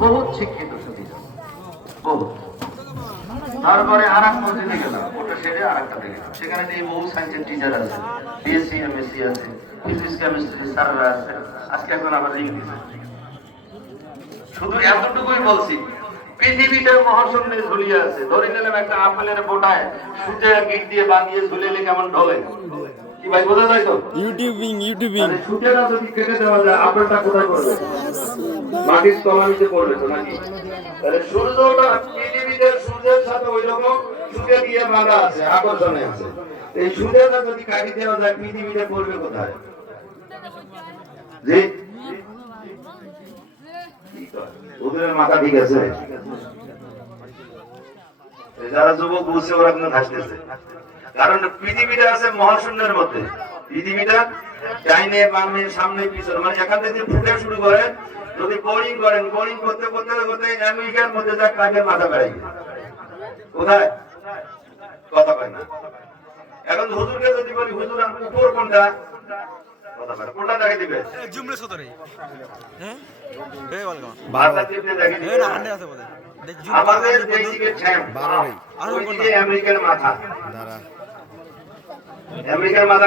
বহুত শিক্ষিত সুবিধা বহুত। তারপরে আর এক মসজিদে গেলাম, ওটা সেরে আর একটা গেলাম, সেখানে এই বহু সায়েন্সের টিচার আছে, বিএসসি এমএসসি আছে, ফিজিক্স কেমিস্ট্রি স্যাররা আছে, আজকে এখন আবার ইংলিশ। শুধু এতটুকুই বলছি, পৃথিবীটা মহাশূন্যে ঝুলিয়ে আছে। ধরে নিলাম একটা আপেলের বোটায় সুতে গিট দিয়ে বাঁধিয়ে ঝুলেলে কেমন ঢলে, কি ভাই বোঝা যায় তো? ইউটিউবিং সুতেরা যদি কেটে দেওয়া যায়, আপেলটা কোথায় পড়বে? মাটির তলানিতে পড়বে তো নাকি? তাহলে সূর্যটা পৃথিবীতে সূর্যের সাথে ওই রকম সুতে দিয়ে বাঁধা আছে, আকর্ষণে আছে। এই সুতেটা যদি কাটি দেওয়া যায়, পৃথিবীতে পড়বে কোথায়? জি, ওদের মাথা ঠিক আছে? যারা যুবক বুঝছে ওরা কিন্তু হাসতেছে, কারণ পৃথিবীটা আছে মহাশূন্যের মধ্যে। পৃথিবীটা ডাইনে বামে সামনে পিছনে, মানে এখান থেকে ফুটে শুরু করেন, যদি বোরিং করেন, বোরিং করতে করতে করতে আমেরিকার মধ্যে যা কাকের মাথা বেড়াই কোথায় কথা পায় না। এখন হুজুরকে যদি বলি হুজুর উপর কোনটা, কথা পায় কোনটা দেখে দিবে, আমাদের যেদিকে আমেরিকার মাথা, আমেরিকার মাথা